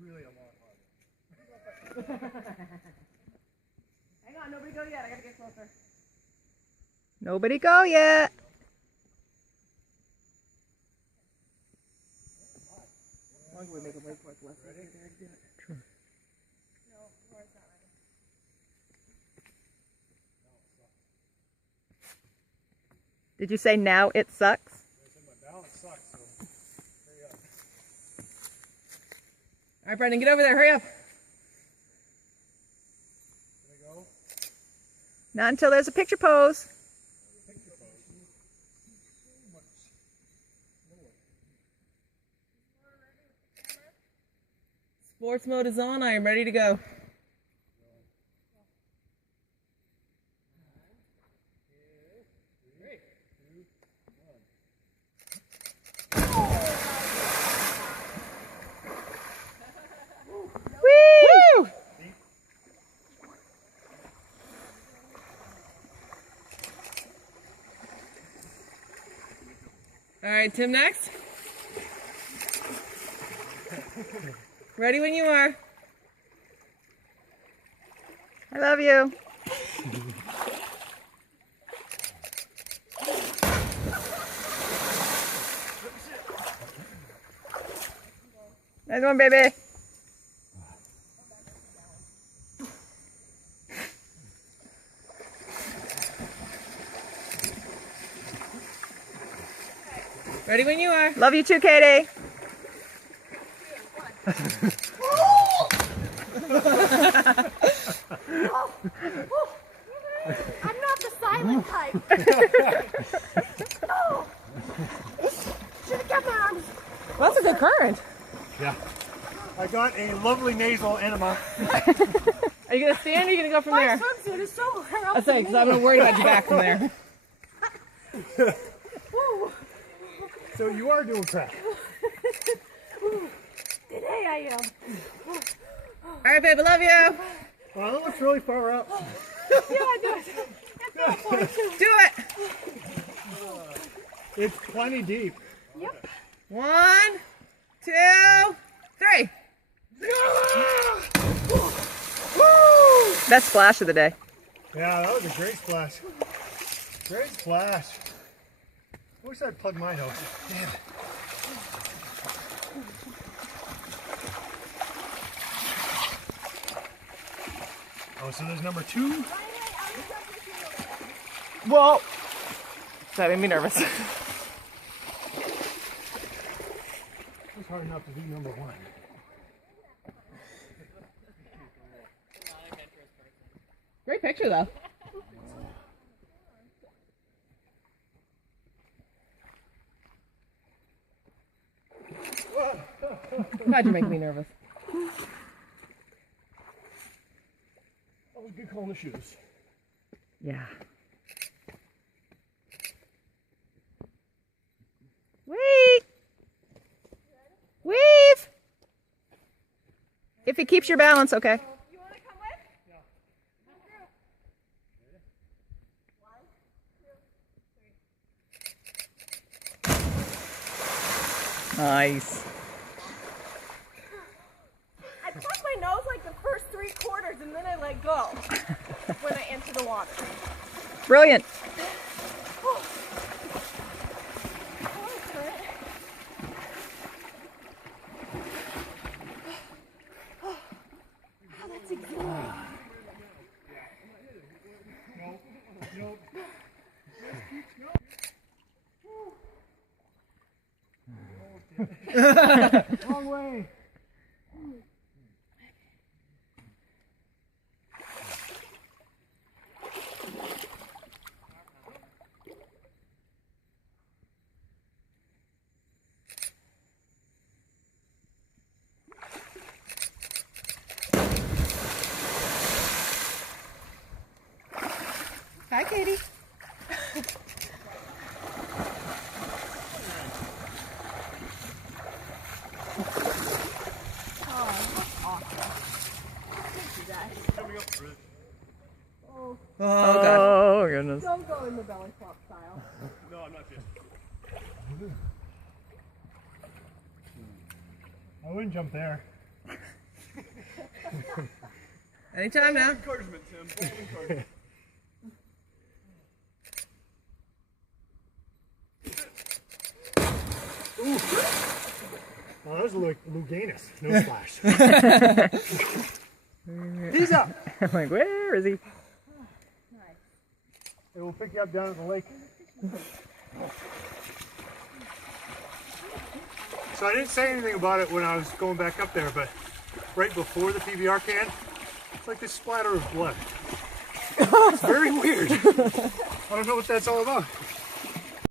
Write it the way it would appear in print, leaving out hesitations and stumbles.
really a lot harder. Hang on, nobody go yet. I gotta get closer. Nobody go yet. As long as we make it wait for it less easier to do it. True. No, Laura's not ready. Did you say now it sucks? I said my balance sucks, so hurry up. All right, Brendan, get over there. Hurry up. Can I go? Not until there's a picture pose. Picture pose. Sports mode is on. I am ready to go. Woo! All right, Tim, next. Ready when you are. I love you. Nice one, baby. Ready when you are. Love you too, Katie. I'm not the silent type. Oh. Should have kept my arms. Well, that's a good current. Yeah. I got a lovely nasal enema. Are you gonna stand or are you gonna go from My there? swimsuit is so high up. I'll say, because I'm worried about you back from there. So you are doing crap. Today I am. All right, babe, I love you. Well, that looks really far up. Yeah, I do it. Do it. It's plenty deep. Yep. 1, 2, 3. Best splash of the day. Yeah, that was a great splash. Great splash. I wish I'd plugged my nose. Damn it. Oh, so there's number 2? Whoa. That made me nervous. It was hard enough to do number 1. Great picture, though. God, you're making me nervous. That was a good call on the shoes. Yeah. Wait. Weave. If it keeps your balance, okay. You want to come with? Nice. I plugged my nose like the first 3 quarters and then I let go when I enter the water. Brilliant. Oh, that's right. Oh, that's exhausting. Wrong way. Hi, Katie. Oh, God. Oh, goodness. Don't go in the belly flop style. No, I'm not just. I wouldn't jump there. Anytime now. Encouragement, Tim. Full of encouragement. Oh, that was like Lou Gaines. No splash. He's up. I'm like, where is he? Hey, we'll pick you up down at the lake. So I didn't say anything about it when I was going back up there, but right before the PBR can, it's like this splatter of blood. It's very weird. I don't know what that's all about.